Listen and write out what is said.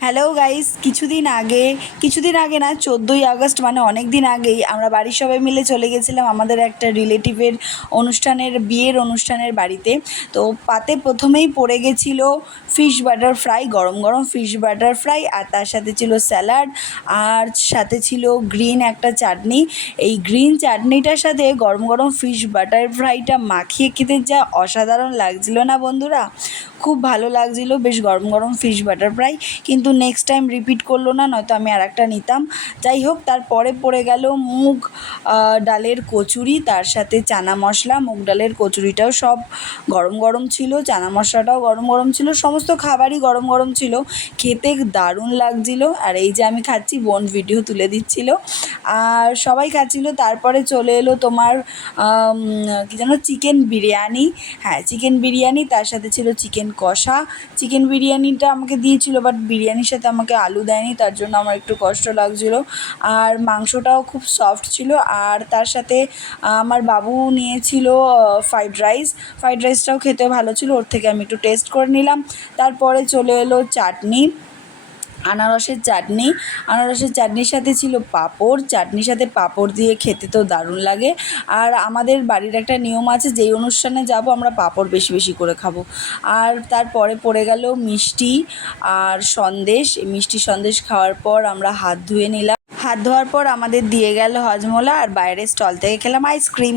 Hello guys, কিছুদিন আগে না, 14ই আগস্ট মানে অনেক দিন আগেই আমরা বাড়ির সবাই মিলে চলে গেছিলাম আমাদের একটা রিলেটিভের বিয়ের অনুষ্ঠানের বাড়িতে। তো পাতে প্রথমেই পড়ে গেছিলো ফিশ বাটার ফ্রাই, গরম গরম ফিশ বাটার ফ্রাই, আর তার সাথে ছিল স্যালাড, আর সাথে ছিল গ্রিন একটা চাটনি। এই গ্রিন চাটনিটার সাথে গরম গরম ফিশ বাটার ফ্রাইটা মাখিয়ে খেতে যা অসাধারণ লাগছিল না বন্ধুরা, খুব ভালো লাগছিলো বেশ গরম গরম ফিশ বাটার ফ্রাই। কিন্তু নেক্সট টাইম রিপিট করলো না, নয়তো আমি আর একটা নিতাম। যাই হোক, তারপরে পড়ে গেল মুগ ডালের কচুরি, তার সাথে চানা মশলা। মুগ ডালের কচুরিটাও সব গরম গরম ছিল, চানা মশলাটাও গরম গরম ছিল, সমস্ত খাবারই গরম গরম ছিল, খেতে দারুণ লাগছিল। আর এই যে আমি খাচ্ছি, বোন ভিডিও তুলে দিচ্ছিল, আর সবাই খাচ্ছিল। তারপরে চলে এলো তোমার কী যেন, চিকেন বিরিয়ানি। হ্যাঁ, চিকেন বিরিয়ানি, তার সাথে ছিল চিকেন কষা। চিকেন বিরিয়ানিটা আমাকে দিয়েছিল, বাট বিরিয়ানির সাথে আমাকে আলু দেয়নি, তার জন্য আমার একটু কষ্ট লাগছিলো। আর মাংসটাও খুব সফট ছিল। আর তার সাথে আমার বাবু নিয়েছিল ফ্রাইড রাইসটাও খেতে ভালো ছিল, ওর থেকে আমি একটু টেস্ট করে নিলাম। তারপরে চলে এলো চাটনি, আনারসের চাটনির সাথে ছিল পাঁপড়। চাটনির সাথে পাঁপড় দিয়ে খেতে তো দারুণ লাগে। আর আমাদের বাড়ির একটা নিয়ম আছে, যেই অনুষ্ঠানে যাব আমরা পাঁপড় বেশি বেশি করে খাবো। আর তারপরে পড়ে গেল মিষ্টি আর সন্দেশ। মিষ্টি সন্দেশ খাওয়ার পর আমরা হাত ধুয়ে নিলাম। হাত ধোয়ার পর আমাদের দিয়ে গেল হজমোলা, আর বাইরের স্টল থেকে খেলাম আইসক্রিম।